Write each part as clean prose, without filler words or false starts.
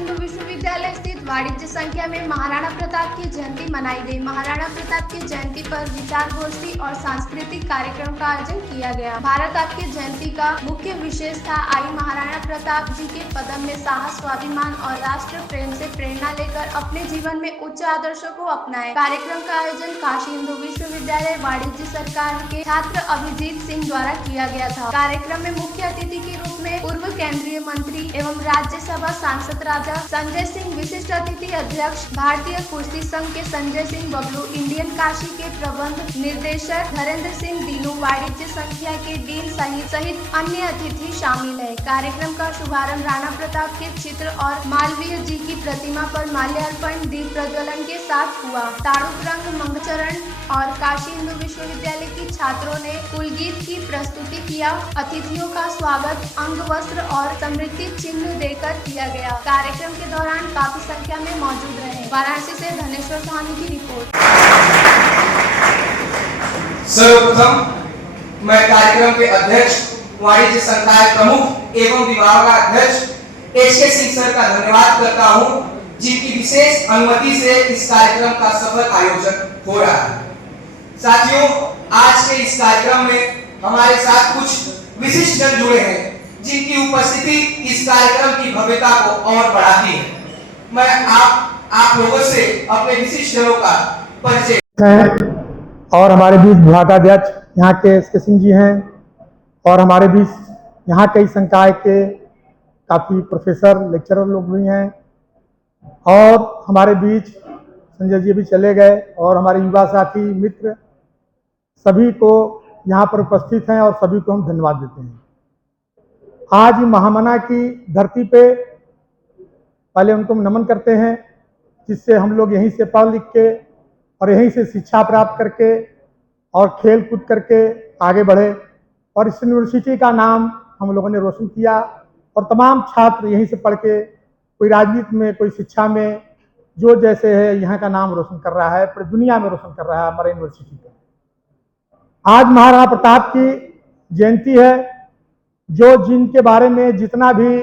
हिंदू विश्वविद्यालय स्थित वाणिज्य संख्या में महाराणा प्रताप की जयंती मनाई गई। महाराणा प्रताप की जयंती पर विचार गोष्ठी और सांस्कृतिक कार्यक्रम का आयोजन किया गया। भारत आपकी जयंती का मुख्य विशेष था आई महाराणा प्रताप जी के पदम में साहस, स्वाभिमान और राष्ट्र प्रेम से प्रेरणा लेकर अपने जीवन में उच्च आदर्शों को अपनाए। कार्यक्रम का आयोजन काशी हिंदू विश्वविद्यालय वाणिज्य सरकार के छात्र अभिजीत सिंह द्वारा किया गया था। कार्यक्रम में मुख्य अतिथि के रूप में पूर्व केंद्रीय मंत्री एवं राज्यसभा सांसद राजा संजय सिंह, विशिष्ट अतिथि अध्यक्ष भारतीय कुश्ती संघ के संजय सिंह बबलू, इंडियन काशी के प्रबंध निर्देशक धीरेन्द्र सिंह दीनू, वाणिज्य संख्या के डीन सहित अन्य अतिथि शामिल है। कार्यक्रम का शुभारंभ राणा प्रताप के चित्र और मालवीय जी की प्रतिमा पर माल्यार्पण, दीप प्रज्वलन के साथ हुआ। ताड़ुक रंग, मंगचरण और काशी हिंदू विश्वविद्यालय की छात्रों ने कुलगीत की प्रस्तुति किया। अतिथियों का स्वागत अंग वस्त्र और समृद्धि चिन्ह देकर किया गया। कार्यक्रम के दौरान काफी संख्या में मौजूद रहे। वाराणसी से धनेश्वर साहनी की रिपोर्ट। सर्वप्रथम मैं कार्यक्रम के अध्यक्ष, वाणिज्य संकाय प्रमुख एवं विभागाध्यक्ष HK सिंह सर का धन्यवाद करता हूं, जिनकी विशेष अनुमति से इस कार्यक्रम का सफल आयोजन हो रहा है। साथियों, आज के इस कार्यक्रम में हमारे साथ कुछ विशिष्ट जन जुड़े हैं, जिनकी उपस्थिति इस कार्यक्रम की भव्यता को और बढ़ाती है। मैं आप लोगों से अपने विशिष्ट जनों का परिचय और हमारे बीच विभागाध्यक्ष यहाँ के HK सिंह जी हैं और हमारे बीच यहाँ कई संकाय के काफ़ी प्रोफेसर, लेक्चरर लोग भी हैं और हमारे बीच संजय जी भी चले गए और हमारे युवा साथी मित्र सभी को यहाँ पर उपस्थित हैं और सभी को हम धन्यवाद देते हैं। आज महामना की धरती पे पहले उनको नमन करते हैं, जिससे हम लोग यहीं से पढ़ लिख के और यहीं से शिक्षा प्राप्त करके और खेल कूद करके आगे बढ़े और इस यूनिवर्सिटी का नाम हम लोगों ने रोशन किया और तमाम छात्र यहीं से पढ़ के कोई राजनीति में, कोई शिक्षा में, जो जैसे है यहाँ का नाम रोशन कर रहा है, पूरी दुनिया में रोशन कर रहा है हमारे यूनिवर्सिटी का। आज महाराणा प्रताप की जयंती है, जो जिनके बारे में जितना भी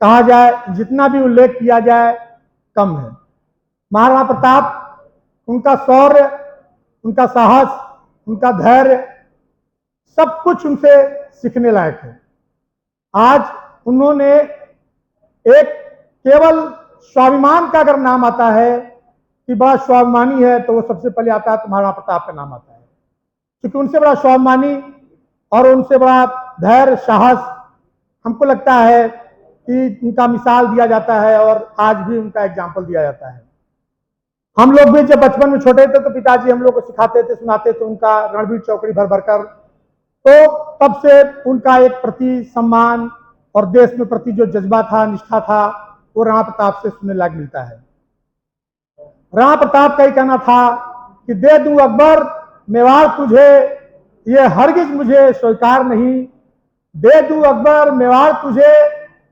कहा जाए, जितना भी उल्लेख किया जाए कम है। महाराणा प्रताप, उनका शौर्य, उनका साहस, उनका धैर्य, सब कुछ उनसे सीखने लायक है। आज उन्होंने एक केवल स्वाभिमान का अगर नाम आता है कि बड़ा स्वाभिमानी है, तो वो सबसे पहले आता है तो महाराणा प्रताप का नाम आता है, क्योंकि उनसे बड़ा स्वाभिमानी और उनसे बड़ा धैर्य, साहस हमको लगता है कि उनका मिसाल दिया जाता है और आज भी उनका एग्जाम्पल दिया जाता है। हम लोग भी जब बचपन में छोटे थे तो पिताजी हम लोग को सिखाते थे, सुनाते थे उनका रणवीर चौकड़ी भर भर कर, तो तब से उनका एक प्रति सम्मान और देश में प्रति जो जज्बा था, निष्ठा था, वो राणा प्रताप से सुनने लायक मिलता है। राणा प्रताप का ही कहना था कि दे दूं अकबर मेवाड़ तुझे, ये हरगिज मुझे स्वीकार नहीं, दे दूं अकबर मेवाड़ तुझे,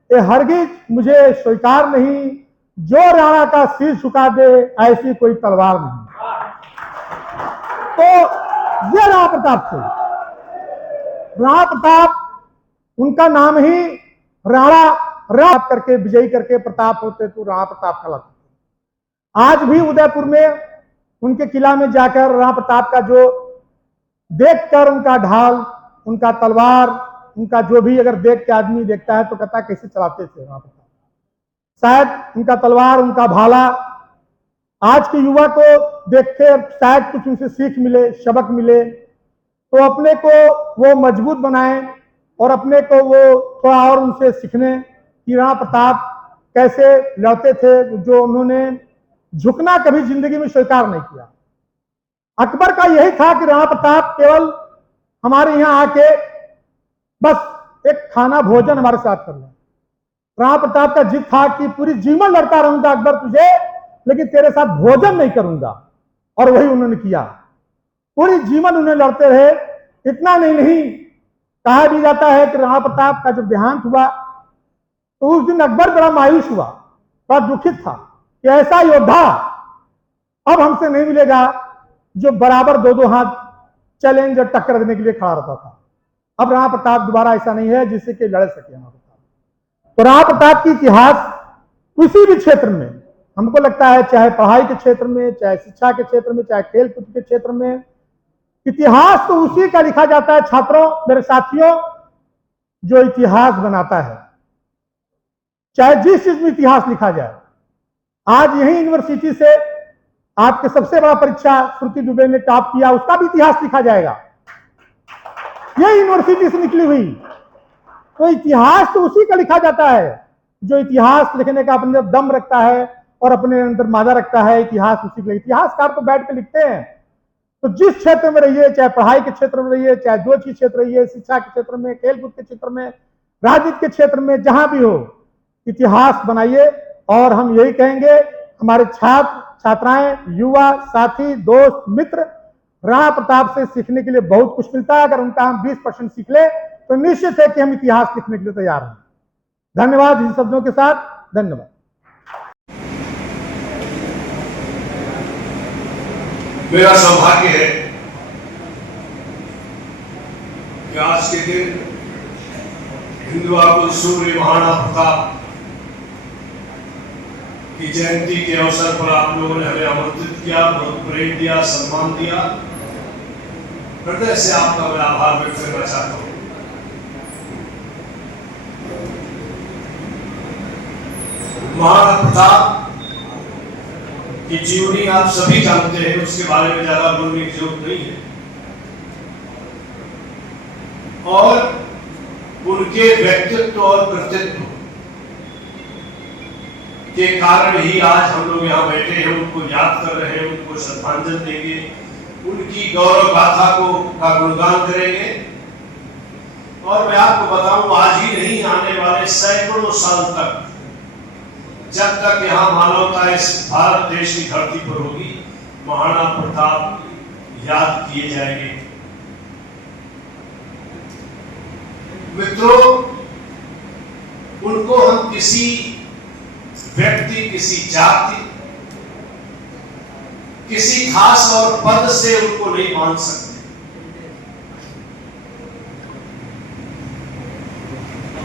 ये हरगिज मुझे स्वीकार नहीं, जो राणा का सिर झुका दे ऐसी कोई तलवार नहीं। तो ये राणा प्रताप थे। राणा प्रताप, उनका नाम ही राणा करके विजयी करके प्रताप होते तो राणा प्रताप कहलाते। आज भी उदयपुर में उनके किला में जाकर राणा प्रताप का जो देखकर उनका ढाल, उनका तलवार, उनका जो भी अगर देख के आदमी देखता है तो कहता है कैसे चलाते थे राणा प्रताप। शायद उनका तलवार, उनका भाला आज के युवा को देख के शायद कुछ उनसे सीख मिले, सबक मिले, तो अपने को वो मजबूत बनाएं और अपने को वो थोड़ा और उनसे सीखने कि राणा प्रताप कैसे लड़ते थे, जो उन्होंने झुकना कभी जिंदगी में स्वीकार नहीं किया। अकबर का यही था कि राणा प्रताप केवल हमारे यहाँ आके बस एक खाना भोजन हमारे साथ कर ले। राणा प्रताप का जिद था कि पूरी जीवन लड़ता रहूंगा अकबर तुझे, लेकिन तेरे साथ भोजन नहीं करूंगा, और वही उन्होंने किया। पूरी जीवन उन्हें लड़ते रहे। इतना नहीं, कहा भी जाता है कि राणा प्रताप का जब देहांत हुआ तो उस दिन अकबर बड़ा मायूस हुआ, बड़ा दुखित था कि ऐसा योद्धा अब हमसे नहीं मिलेगा जो बराबर दो हाथ चैलेंज और टक्कर देने के लिए खड़ा रहता था। अब राणा प्रताप दोबारा ऐसा नहीं है जिससे कि लड़ सके राणा प्रताप। तो राणा प्रताप की इतिहास किसी भी क्षेत्र में हमको लगता है, चाहे पढ़ाई के क्षेत्र में, चाहे शिक्षा के क्षेत्र में, चाहे खेल कूद के क्षेत्र में, इतिहास तो उसी का लिखा जाता है छात्रों, मेरे साथियों, जो इतिहास बनाता है। चाहे जिस चीज में इतिहास लिखा जाए, आज यही यूनिवर्सिटी से आपके सबसे बड़ा परीक्षा श्रुति दुबे ने टॉप किया, उसका भी इतिहास लिखा जाएगा, यही यूनिवर्सिटी से निकली हुई। तो इतिहास तो उसी का लिखा जाता है जो इतिहास लिखने का अपने अंदर दम रखता है और अपने अंदर मादा रखता है। इतिहास उसी के, इतिहासकार तो बैठ के लिखते हैं। तो जिस क्षेत्र में रहिए, चाहे पढ़ाई के क्षेत्र में रहिए, चाहे जो चीज क्षेत्र रहिए, शिक्षा के क्षेत्र में, खेलकूद के क्षेत्र में, राजनीति के क्षेत्र में, जहां भी हो, इतिहास बनाइए। और हम यही कहेंगे, हमारे छात्र छात्राएं, युवा साथी, दोस्त, मित्र, राणा प्रताप से सीखने के लिए बहुत कुछ मिलता है। अगर उनका हम 20% सीख ले तो निश्चित है कि हम इतिहास लिखने के लिए तैयार हैं। धन्यवाद। इन शब्दों के साथ धन्यवाद। मेरा सौभाग्य है कि आज के दिन हिंदुआ कुल सूर्य महाराणा प्रताप की जयंती के अवसर पर आप लोगों ने हमें आमंत्रित किया, बहुत प्रेम दिया, सम्मान दिया। हृदय से आपका मैं आभार व्यक्त करना चाहता हूं। महाराणा प्रताप की जीवनी आप सभी जानते हैं, उसके बारे में ज्यादा बोलने की जरूरत नहीं है। और उनके व्यक्तित्व और कृतित्व के कारण ही आज हम लोग यहाँ बैठे हैं, उनको याद कर रहे हैं, उनको श्रद्धांजलि देंगे, उनकी गौरव गाथा का गुणगान करेंगे। और मैं आपको बताऊं, आज ही नहीं, आने वाले सैकड़ों साल तक, जब तक यहाँ मानवता इस भारत देश की धरती पर होगी, महाराणा प्रताप याद किए जाएंगे। मित्रों, उनको हम किसी व्यक्ति, किसी जाति, किसी खास और पद से उनको नहीं मान सकते।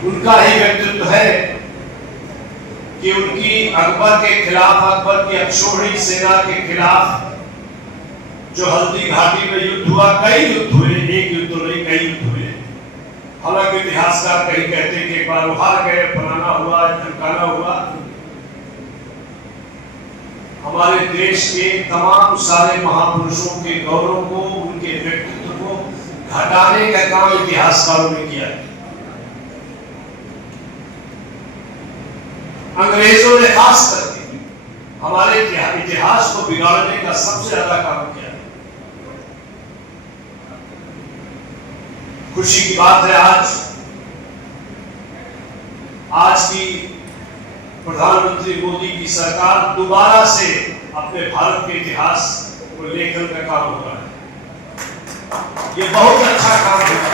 उनका ही व्यक्तित्व है कि उनकी अकबर के खिलाफ, अकबर की अक्षौहिणी सेना के खिलाफ जो हल्दी घाटी में युद्ध हुआ, कई युद्ध हुए, एक युद्ध नहीं, कई युद्ध हुए। हालांकि इतिहासकार कहीं कहते कि एक बार हार गए, फलाना हुआ, ढमकाना हुआ। हमारे देश के तमाम सारे महापुरुषों के गौरव को, उनके व्यक्तित्व को घटाने का काम इतिहासकारों ने किया है। अंग्रेजों ने खास करके हमारे इतिहास को बिगाड़ने का सबसे ज्यादा काम किया। खुशी की बात है, आज की प्रधानमंत्री मोदी की सरकार दोबारा से अपने भारत के इतिहास को लेखन का काम हो रहा है। ये बहुत अच्छा काम होगा।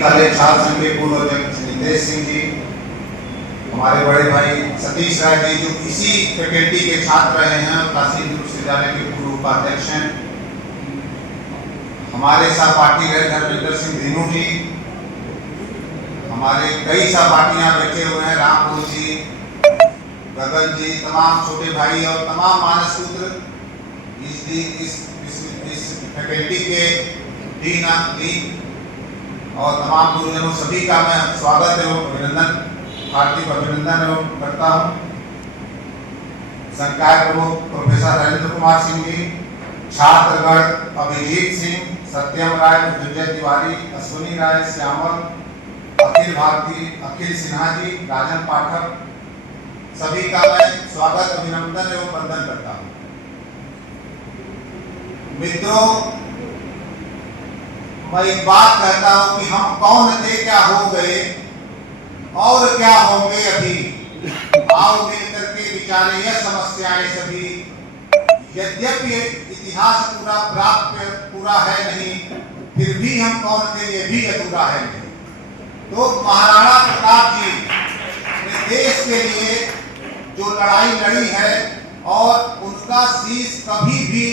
कालेज छात्र संघ के पूर्व अध्यक्ष नितेश सिंह जी, हमारे बड़े भाई सतीश राय जी, जो इसी फैकल्टी के छात्र रहे हैं, काशी हिंदू विश्वविद्यालय के पूर्व उपाध्यक्ष हैं, हमारे सहपाठी रहे धर्मेंद्र सिंह धीनू जी, हमारे कई सहपाठी यहाँ बैठे हुए हैं, रामपुर जी, गगन जी, तमाम छोटे भाई और तमाम मानस पुत्र, इस फैकल्टी के डीन और तमाम गुरुजनों, सभी का मैं स्वागत एवं अभिनंदन, हार्दिक अभिनंदन एवं करता हूँ। संकाय प्रमुख प्रोफेसर नरेंद्र कुमार सिंह जी, छात्रगण अभिजीत सिंह, सत्यम राय, विजय तिवारी, अश्विनी राय, श्यामल, अखिल भारती, अखिल सिन्हा जी, राजन पाठक, सभी का मैं स्वागत, अभिनंदन एवं वंदन करता हूँ। मित्रों, मैं एक बात कहता हूं कि हम कौन थे, क्या हो गए और क्या होंगे अभी। आओ मिलकर के विचारे यह समस्याएं सभी। यद्यपि इतिहास पूरा है नहीं, फिर भी हम कौन थे ये भी अधूरा है नहीं। तो महाराणा प्रताप जी ने देश के लिए जो लड़ाई लड़ी है और उनका शीश कभी भी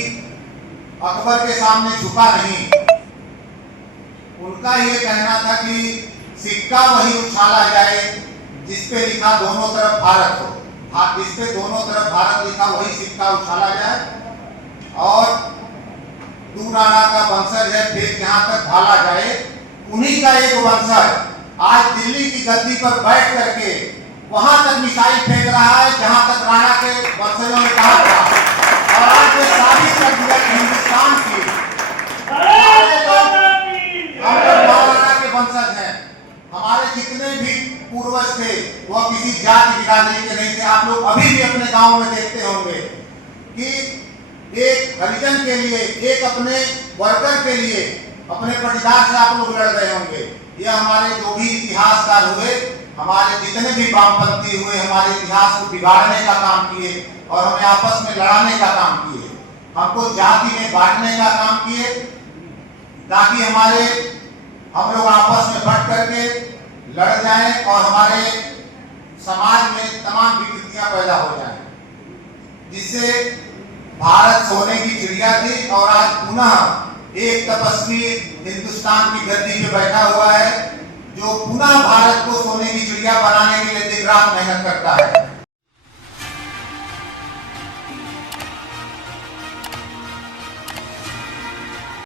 अकबर के सामने झुका नहीं। उनका ये कहना था कि सिक्का वही उछाला जाए जिसपे लिखा दोनों तरफ भारत हो, जिसपे दोनों तरफ भारत लिखा वही सिक्का उछाला जाए और तू राणा का वंशज है फिर जहां तक भाला जाए। उन्हीं का एक वंशज आज दिल्ली की गद्दी पर बैठ करके वहां तक मिसाइल फेंक रहा है जहां तक राणा के वंशजों ने कहा था, और आज ये साबित कर दिया कि हिंदुस्तान की सारे लोग हम लोग महाराणा के वंशज हैं। हमारे जितने भी पूर्वज थे वह किसी जाति बिरादरी के नहीं थे। आप लोग अभी भी अपने गांव में देखते होंगे कि एक हरिजन के लिए, एक अपने वर्कर के लिए, अपने पटीदार से आप लोग लड़ रहे होंगे। यह हमारे जो भी इतिहासकार हुए, हमारे जितने भी वामपंथी हुए, हमारे इतिहास को बिगाड़ने का काम किए और हमें आपस में लड़ाने का काम किए, हमको जाति में बांटने का काम किए, ताकि हम लोग आपस में बंट करके लड़ जाएं और हमारे समाज में तमाम विकृतियां पैदा हो जाएं, जिससे भारत सोने की चिड़िया थी और आज पुनः एक तपस्वी हिंदुस्तान की गद्दी पे बैठा हुआ है जो पुनः भारत को सोने की चिड़िया बनाने के लिए दिन रात मेहनत करता है।